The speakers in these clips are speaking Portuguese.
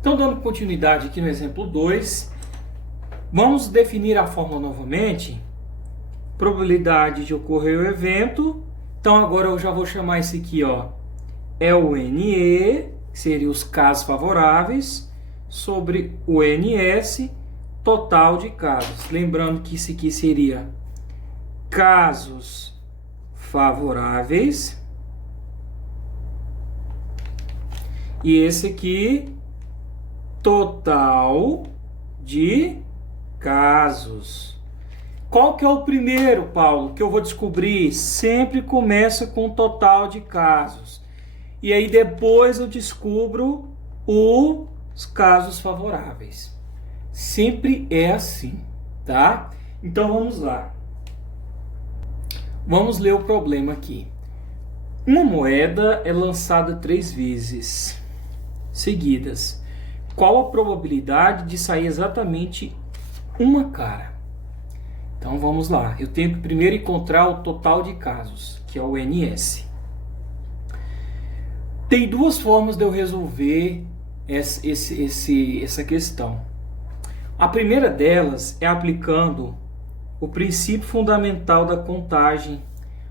Então, dando continuidade aqui no exemplo 2, vamos definir a fórmula novamente. Probabilidade de ocorrer o evento. Então, agora eu já vou chamar esse aqui, ó, é o NE, que seria os casos favoráveis, sobre o NS, total de casos. Lembrando que isso aqui seria casos favoráveis. E esse aqui, total de casos. Qual que é o primeiro, Paulo, que eu vou descobrir? Sempre começa com o total de casos. E aí depois eu descubro os casos favoráveis. Sempre é assim, tá? Então vamos lá. Vamos ler o problema aqui. Uma moeda é lançada 3 vezes seguidas. Qual a probabilidade de sair exatamente uma cara? Então vamos lá. Eu tenho que primeiro encontrar o total de casos, que é o NS. Tem duas formas de eu resolver essa questão. A primeira delas é aplicando o princípio fundamental da contagem,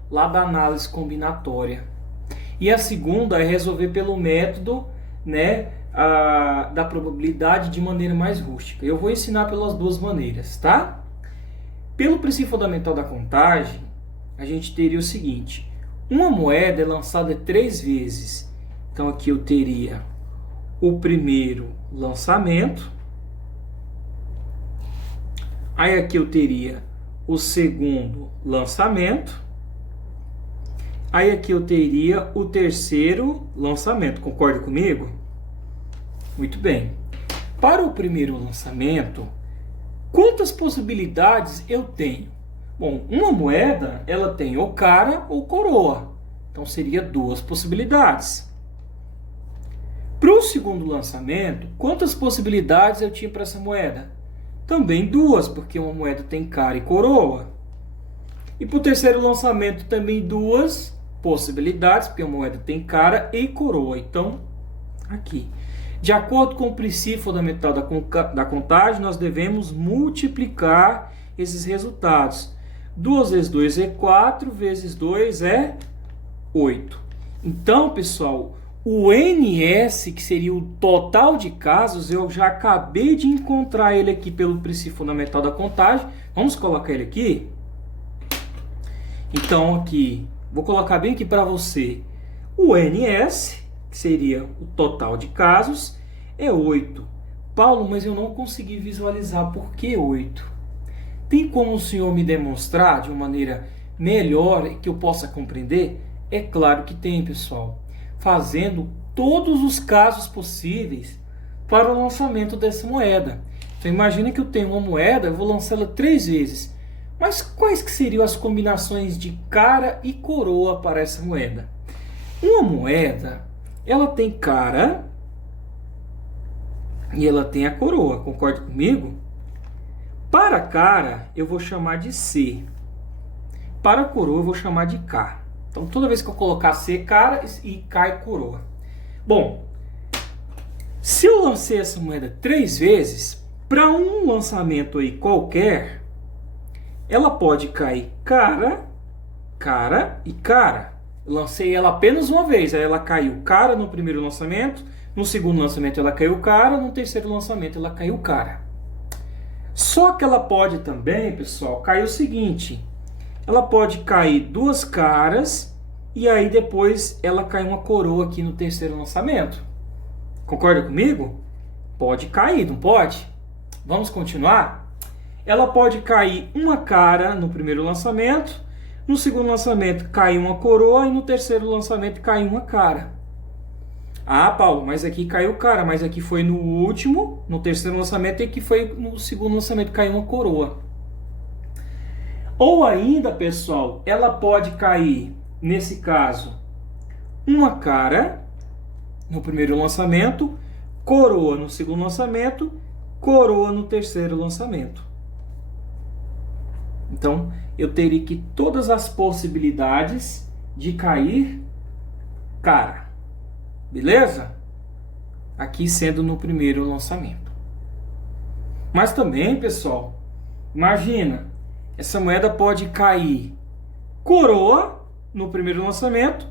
lá da análise combinatória. E a segunda é resolver pelo método, né, da probabilidade de maneira mais rústica. Eu vou ensinar pelas duas maneiras, tá? Pelo princípio fundamental da contagem, a gente teria o seguinte: uma moeda é lançada 3 vezes. Então aqui eu teria o primeiro lançamento. Aí aqui eu teria o segundo lançamento. Aí aqui eu teria o terceiro lançamento. Concorda comigo? Muito bem. Para o primeiro lançamento, quantas possibilidades eu tenho? Bom, uma moeda, ela tem ou cara ou coroa. Então seria 2 possibilidades. Para o segundo lançamento, quantas possibilidades eu tinha para essa moeda? Também 2, porque uma moeda tem cara e coroa. E para o terceiro lançamento, também 2 possibilidades, porque a moeda tem cara e coroa. Então, aqui. De acordo com o princípio fundamental da contagem, nós devemos multiplicar esses resultados. 2 vezes 2 é 4, vezes 2 é 8. Então, pessoal, o NS, que seria o total de casos, eu já acabei de encontrar ele aqui pelo princípio fundamental da contagem. Vamos colocar ele aqui? Então, aqui, vou colocar bem aqui para você. O NS, que seria o total de casos, é 8. Paulo, mas eu não consegui visualizar. Por que 8? Tem como o senhor me demonstrar de uma maneira melhor que eu possa compreender? É claro que tem, pessoal. Fazendo todos os casos possíveis para o lançamento dessa moeda. Então imagina que eu tenho uma moeda, eu vou lançá-la 3 vezes. Mas quais que seriam as combinações de cara e coroa para essa moeda? Uma moeda, ela tem cara e ela tem a coroa, concorda comigo? Para a cara, eu vou chamar de C. Para a coroa, eu vou chamar de K. Então, toda vez que eu colocar C, cara, e K é coroa. Bom, se eu lancei essa moeda 3 vezes, para um lançamento aí qualquer, ela pode cair cara, cara e cara. Eu lancei ela apenas uma vez, aí ela caiu cara no primeiro lançamento, no segundo lançamento ela caiu cara, no terceiro lançamento ela caiu cara. Só que ela pode também, pessoal, cair o seguinte: ela pode cair 2 caras e aí depois ela cai uma coroa aqui no terceiro lançamento. Concorda comigo? Pode cair, não pode? Vamos continuar? Ela pode cair uma cara no primeiro lançamento, no segundo lançamento cai uma coroa e no terceiro lançamento cai uma cara. Ah, Paulo, mas aqui caiu cara, mas aqui foi no último, no terceiro lançamento, e aqui foi no segundo lançamento caiu uma coroa. Ou ainda, pessoal, ela pode cair, nesse caso, uma cara no primeiro lançamento, coroa no segundo lançamento, coroa no terceiro lançamento. Então, eu teria que todas as possibilidades de cair cara. Beleza? aqui sendo no primeiro lançamento. Mas também, pessoal, imagina, essa moeda pode cair coroa no primeiro lançamento,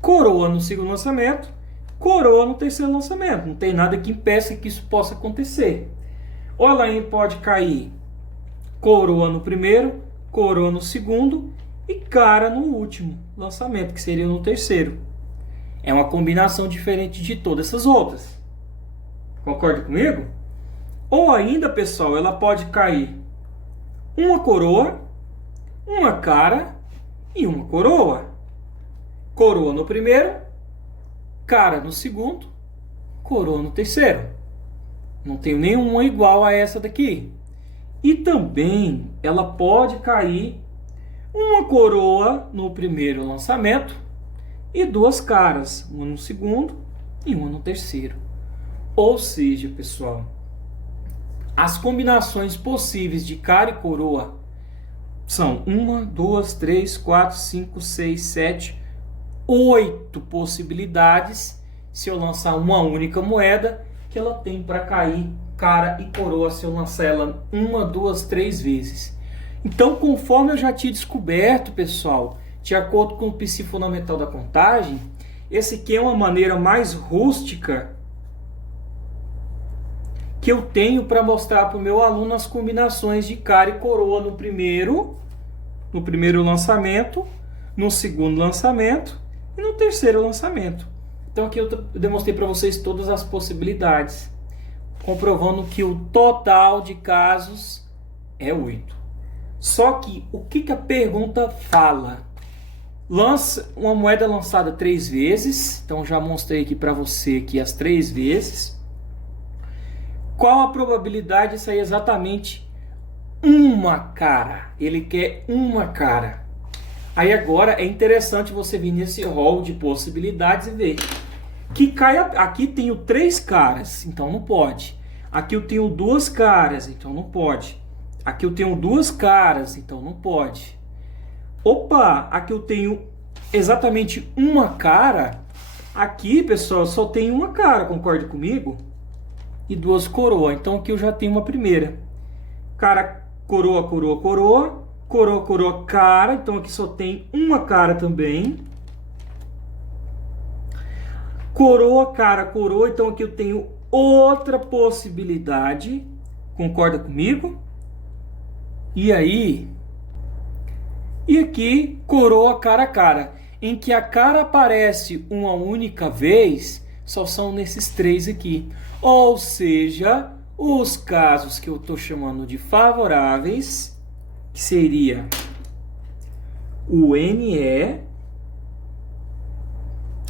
coroa no segundo lançamento, coroa no terceiro lançamento. Não tem nada que impeça que isso possa acontecer. Ou ela pode cair coroa no primeiro, coroa no segundo e cara no último lançamento, que seria no terceiro. É uma combinação diferente de todas essas outras. Concorda comigo? Ou ainda, pessoal, ela pode cair uma coroa, uma cara e uma coroa. Coroa no primeiro, cara no segundo, coroa no terceiro. Não tem nenhuma igual a essa daqui. E também ela pode cair uma coroa no primeiro lançamento e duas caras, uma no segundo e uma no terceiro. Ou seja, pessoal, as combinações possíveis de cara e coroa são 1, 2, 3, 4, 5, 6, 7, 8 possibilidades se eu lançar uma única moeda que ela tem para cair cara e coroa se eu lançar ela 1, 2, 3 vezes. Então, conforme eu já tinha descoberto, pessoal, de acordo com o princípio fundamental da contagem, esse aqui é uma maneira mais rústica que eu tenho para mostrar para o meu aluno as combinações de cara e coroa no primeiro lançamento, no segundo lançamento e no terceiro lançamento. Então aqui eu demonstrei para vocês todas as possibilidades, comprovando que o total de casos é 8. Só que o que a pergunta fala? Uma moeda lançada 3 vezes, então já mostrei aqui para você aqui as 3 vezes. Qual a probabilidade de sair exatamente uma cara? Ele quer uma cara. Aí agora é interessante você vir nesse rol de possibilidades e ver que cai. Aqui tenho 3 caras, então não pode. Aqui eu tenho 2 caras, então não pode. Aqui eu tenho 2 caras, então não pode. Opa, aqui eu tenho exatamente uma cara. Aqui, pessoal, só tem uma cara, concorda comigo? E 2 coroas. Então aqui eu já tenho uma primeira. Cara, coroa, coroa, coroa. Coroa, coroa, cara. Então aqui só tem uma cara também. Coroa, cara, coroa. Então aqui eu tenho outra possibilidade. Concorda comigo? E aí? E aqui, coroa, cara, cara. Em que a cara aparece uma única vez, só são nesses 3 aqui. Ou seja, os casos que eu estou chamando de favoráveis, que seria o NE,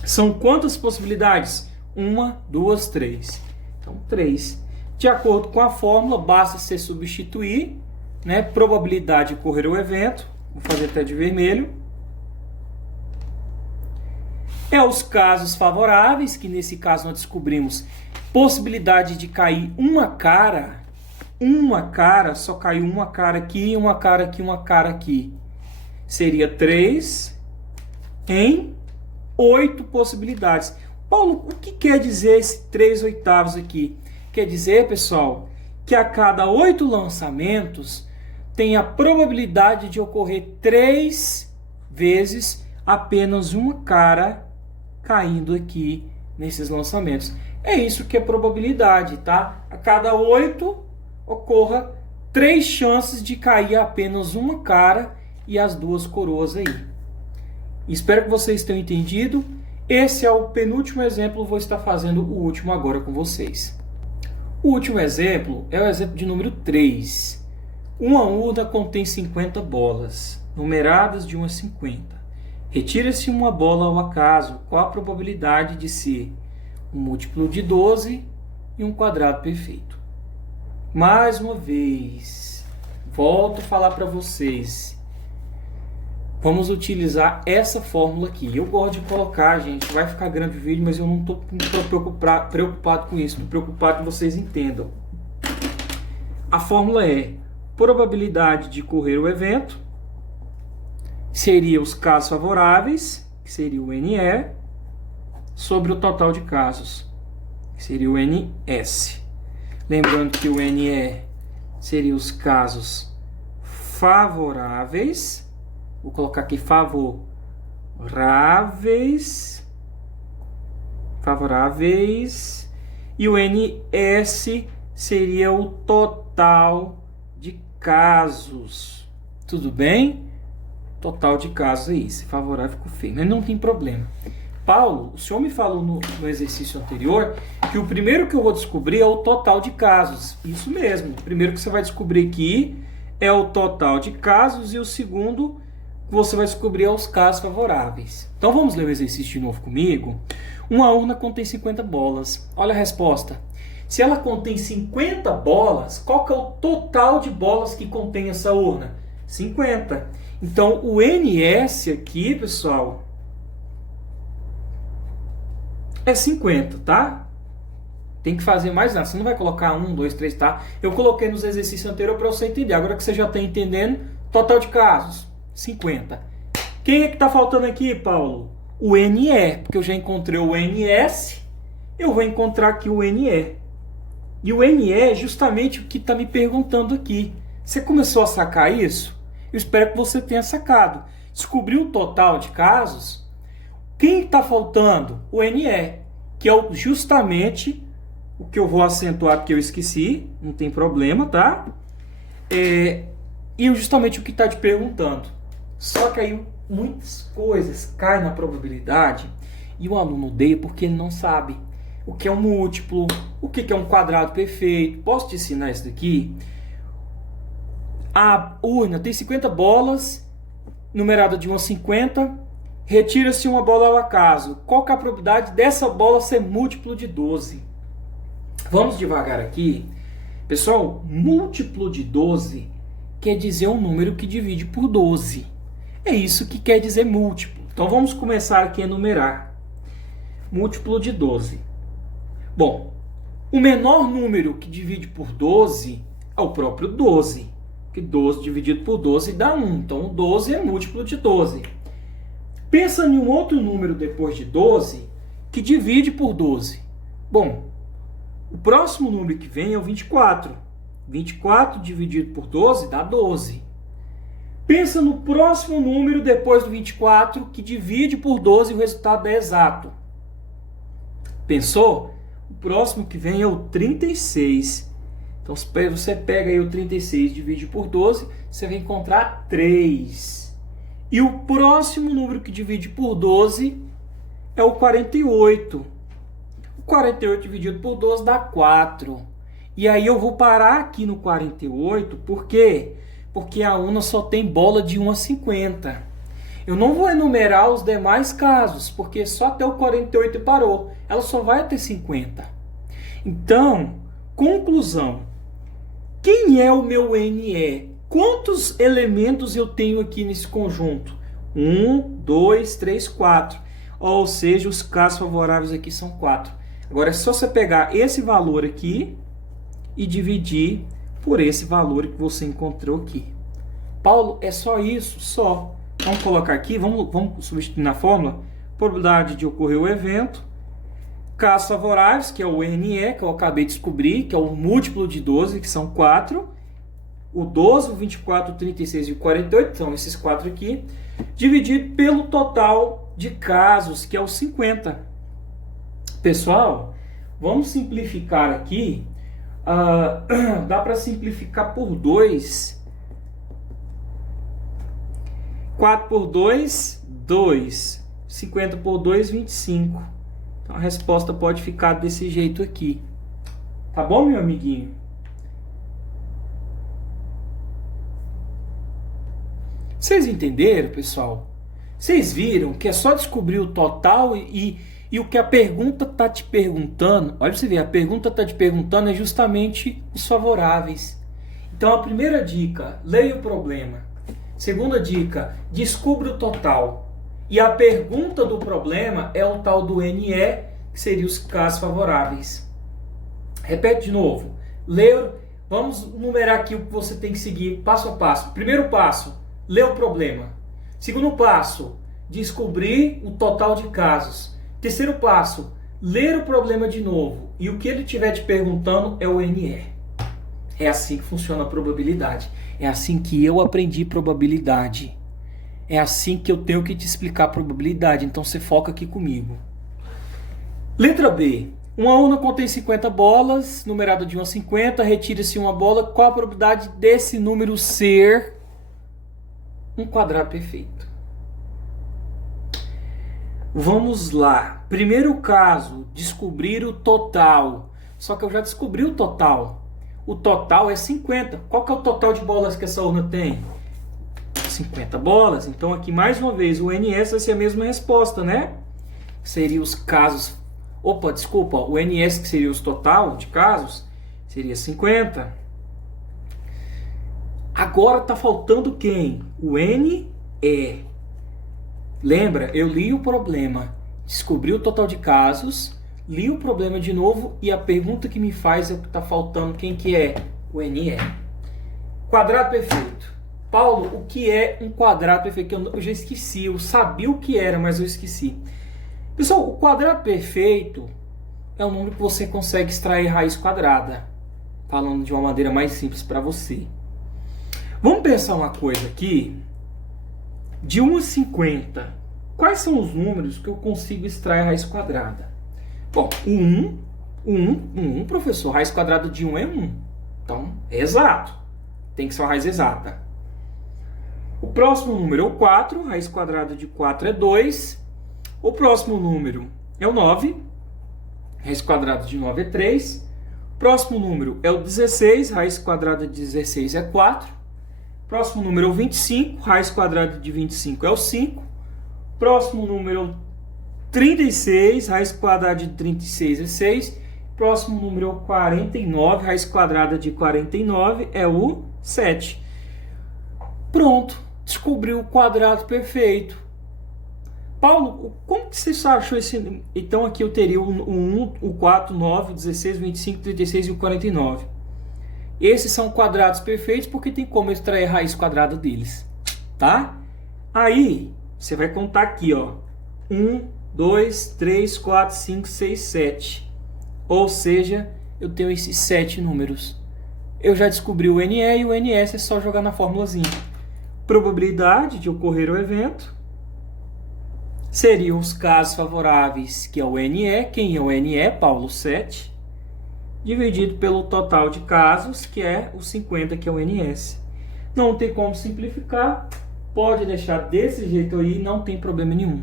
são quantas possibilidades? 1, 2, 3. Então, 3. De acordo com a fórmula, basta você substituir, né? Probabilidade de ocorrer o evento. Vou fazer até de vermelho. É os casos favoráveis, que nesse caso nós descobrimos possibilidade de cair uma cara, só caiu uma cara aqui, uma cara aqui, uma cara aqui. Seria 3 em 8 possibilidades. Paulo, o que quer dizer esse 3/8 aqui? Quer dizer, pessoal, que a cada 8 lançamentos tem a probabilidade de ocorrer 3 vezes apenas uma cara caindo aqui nesses lançamentos. É isso que é probabilidade, tá? A cada 8 ocorra 3 chances de cair apenas uma cara e as 2 coroas aí. Espero que vocês tenham entendido. Esse é o penúltimo exemplo, vou estar fazendo o último agora com vocês. O último exemplo é o exemplo de número 3. Uma urna contém 50 bolas, numeradas de 1 a 50. Retira-se uma bola ao acaso. Qual a probabilidade de ser um múltiplo de 12 e um quadrado perfeito? Mais uma vez, volto a falar para vocês. Vamos utilizar essa fórmula aqui. Eu gosto de colocar, gente, vai ficar grande o vídeo, mas eu não estou preocupado com isso. Estou preocupado que vocês entendam. A fórmula é probabilidade de ocorrer o evento, seria os casos favoráveis, que seria o NE, sobre o total de casos, que seria o NS. Lembrando que o NE seria os casos favoráveis. Vou colocar aqui favoráveis. E o NS seria o total de casos. Tudo bem? Total de casos aí. Se favorável ficou feio, mas não tem problema. Paulo, o senhor me falou no exercício anterior que o primeiro que eu vou descobrir é o total de casos. Isso mesmo. O primeiro que você vai descobrir aqui é o total de casos e o segundo que você vai descobrir é os casos favoráveis. Então vamos ler o exercício de novo comigo? Uma urna contém 50 bolas. Olha a resposta. Se ela contém 50 bolas, qual que é o total de bolas que contém essa urna? 50. Então o NS aqui, pessoal, é 50, tá? Tem que fazer mais nada. Você não vai colocar 1, 2, 3, tá? Eu coloquei nos exercícios anteriores para você entender. Agora que você já está entendendo, total de casos, 50. Quem é que está faltando aqui, Paulo? O NE, porque eu já encontrei o NS, eu vou encontrar aqui o NE. E o NE é justamente o que está me perguntando aqui. Você começou a sacar isso? Eu espero que você tenha sacado. Descobriu o total de casos? Quem está faltando? O NE, que é justamente o que eu vou acentuar porque eu esqueci, não tem problema, tá? E justamente o que está te perguntando. Só que aí muitas coisas caem na probabilidade e o aluno odeia porque ele não sabe o que é um múltiplo, o que é um quadrado perfeito. Posso te ensinar isso daqui? A urna tem 50 bolas, numerada de 1 a 50, retira-se uma bola ao acaso. Qual que é a probabilidade dessa bola ser múltiplo de 12? Vamos devagar aqui. Pessoal, múltiplo de 12 quer dizer um número que divide por 12. É isso que quer dizer múltiplo. Então vamos começar aqui a enumerar. Múltiplo de 12. Bom, o menor número que divide por 12 é o próprio 12. Porque 12 dividido por 12 dá 1. Então o 12 é múltiplo de 12. Pensa em um outro número depois de 12 que divide por 12. Bom, o próximo número que vem é o 24. 24 dividido por 12 dá 12. Pensa no próximo número depois do 24 que divide por 12 e o resultado é exato. Pensou? O próximo que vem é o 36. Então você pega aí o 36 e divide por 12, você vai encontrar 3. E o próximo número que divide por 12 é o 48. O 48 dividido por 12 dá 4. E aí eu vou parar aqui no 48, por quê? Porque a urna só tem bola de 1 a 50. Eu não vou enumerar os demais casos, porque só até o 48 parou. Ela só vai até 50. Então, conclusão. Quem é o meu NE? Quantos elementos eu tenho aqui nesse conjunto? 1, 2, 3, 4. Ou seja, os casos favoráveis aqui são 4. Agora é só você pegar esse valor aqui e dividir por esse valor que você encontrou aqui. Paulo, é só isso? Só. Vamos colocar aqui, vamos substituir na fórmula. Probabilidade de ocorrer o evento. Casos favoráveis, que é o NE, que eu acabei de descobrir, que é o múltiplo de 12, que são 4. O 12, o 24, o 36 e o 48, são esses 4 aqui. Dividido pelo total de casos, que é o 50. Pessoal, vamos simplificar aqui. Dá para simplificar por 2. 4 por 2, 2. 50 por 2, 25. Então a resposta pode ficar desse jeito aqui. Tá bom, meu amiguinho? Vocês entenderam, pessoal? Vocês viram que é só descobrir o total e o que a pergunta está te perguntando. Olha pra você ver, a pergunta está te perguntando é justamente os favoráveis. Então a primeira dica, leia o problema. Segunda dica, descubra o total. E a pergunta do problema é o tal do NE, que seria os casos favoráveis. Repete de novo. Vamos numerar aqui o que você tem que seguir passo a passo. Primeiro passo, ler o problema. Segundo passo, descobrir o total de casos. Terceiro passo, ler o problema de novo e o que ele estiver te perguntando é o NE. É assim que funciona a probabilidade. É assim que eu aprendi probabilidade. É assim que eu tenho que te explicar a probabilidade. Então você foca aqui comigo. Letra B. Uma urna contém 50 bolas, numerada de 1 a 50. Retira-se uma bola. Qual a probabilidade desse número ser um quadrado perfeito? Vamos lá. Primeiro caso, descobrir o total. Só que eu já descobri o total. O total é 50. Qual que é o total de bolas que essa urna tem? 50 bolas. Então aqui mais uma vez o NS vai ser a mesma resposta, né? Seria os casos... Opa, desculpa. O NS que seria os total de casos seria 50. Agora tá faltando quem? O NE. Lembra? Eu li o problema, descobri o total de casos, li o problema de novo e a pergunta que me faz é o que está faltando. Quem que é? O NE. Quadrado perfeito. Paulo, o que é um quadrado perfeito? Eu já esqueci, eu sabia o que era, mas eu esqueci. Pessoal, o quadrado perfeito é um número que você consegue extrair raiz quadrada. Falando de uma maneira mais simples para você. Vamos pensar uma coisa aqui. De 1 a 50, quais são os números que eu consigo extrair raiz quadrada? Bom, o 1, professor, raiz quadrada de 1 é 1. Então, é exato. Tem que ser uma raiz exata. O próximo número é o 4, raiz quadrada de 4 é 2. O próximo número é o 9, raiz quadrada de 9 é 3. O próximo número é o 16, raiz quadrada de 16 é 4. Próximo número é o 25, raiz quadrada de 25 é o 5. Próximo número é o 36, raiz quadrada de 36 é 6. Próximo número é o 49, raiz quadrada de 49 é o 7. Pronto, descobriu o quadrado perfeito. Paulo, como que você achou esse... Então aqui eu teria o 1, o 4, o 9, o 16, o 25, o 36 e o 49. Esses são quadrados perfeitos porque tem como extrair a raiz quadrada deles, tá? Aí, você vai contar aqui, ó. 1, 2, 3, 4, 5, 6, 7. Ou seja, eu tenho esses 7 números. Eu já descobri o NE e o NS é só jogar na formulazinha. Probabilidade de ocorrer o evento seriam os casos favoráveis, que é o NE. Quem é o NE? Paulo, 7. Dividido pelo total de casos, que é o 50, que é o NS. Não tem como simplificar, pode deixar desse jeito aí, não tem problema nenhum.